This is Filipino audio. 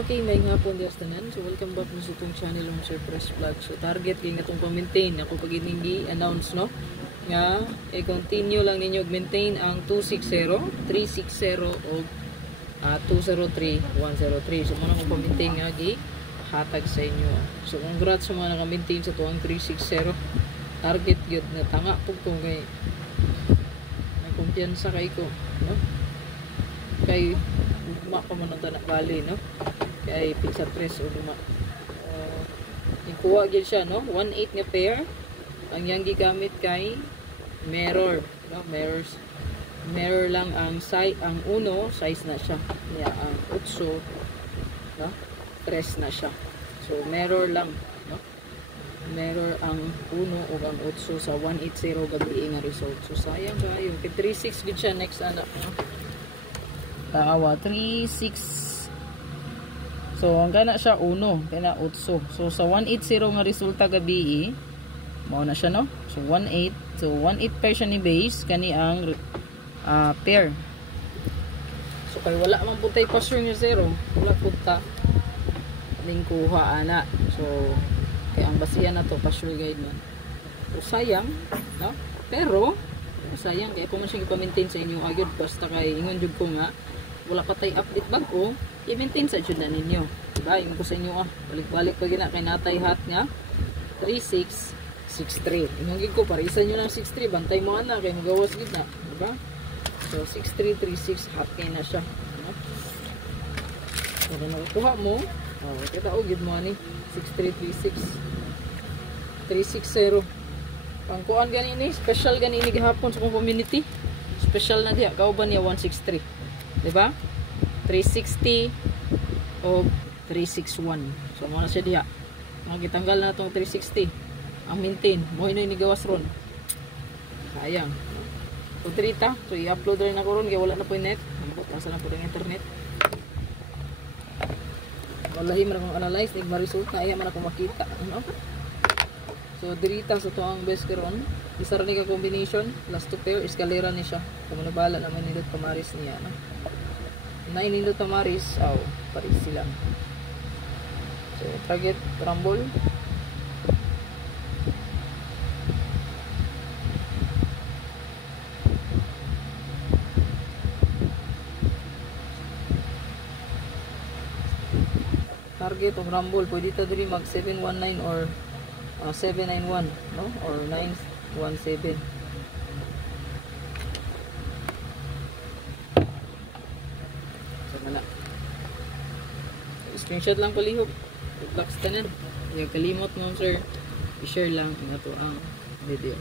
Okay, may nga po Diyos tanan. So, welcome back na sa itong channel ng Sir Press Vlog. So, target kayo nga itong pa-maintain. Ako pag hindi announce, no? Nga, continue lang ninyo maintain ang 260, 360, o 203, 103. So, muna kong pa-maintain nga, hatag sa inyo. So, congrats sa mga naka-maintain sa tuwang 360. Target yun na tanga po kung kay may kumpiyansa kay ko, no? Kay luma pa man ang tanak bali, no? Kay pizza press o luma. Ikuha gyud siya, no? 1/8 nga pair. Ang yang gigamit kay mirror, no? Mirror lang ang size, ang uno size na siya. Yeah, ang 8, no? Press na siya. So mirror lang, no? Mirror ang uno o ang 8 sa 180 gabi nga result. So sayang kayo. Kay 36 gid siya next anak, no? Taawa 36. So ang kana siya 1 kana 8. So sa 180 nga resulta gabi mao na siya, no? So 18. So 18 pair siya ni base kani ang pair. So kay wala man puntay passion nga 0, wala punta ning kuha ana. So kay ang basihan na to passion guide man. So sayang, no? Pero sayang kay kung man siya i-maintain sa inyo agad basta kay ingon jud ko nga wala pa tay update bago, i-maintain sa jud na ninyo. Diba? Yung ko sa inyo balik-balik pa gina kay natay hat nga 3663. Ingon gid ko parisan nyo ng 63, bantay mo ana kay magawas gid na, diba? So 6336 hat kay na siya, no? So kung nakuha mo, kita og gid mo ani 6336 360. Pangkuan gani ni, special gani ni gihapon sa community. Special na diha kauban niya 163. Diba? 360 o 361. So mo na siya diha. Magitanggal na tong 360. Ang maintain mo ino inigawas ron. Sayang. So trita, so i-upload rin ako ron kaya wala na po yung net. Nasa na po yung internet. Wallahi man akong analyze, nagma-result na iya man ako makita, no? So dirita sa to ang best karon. Isa ra ni ka combination, last 2 pair eskalera ni siya. Kung nabala naman nindot tamaris niya, no? Na nindot tamaris, paris sila. So target rumble. Target of rumble pwede ta diri mag 719 or 791, no? Or 917. So mana screenshot lang palihog i-blocks tanan yung kalimot mo sir i-share lang ito ang video.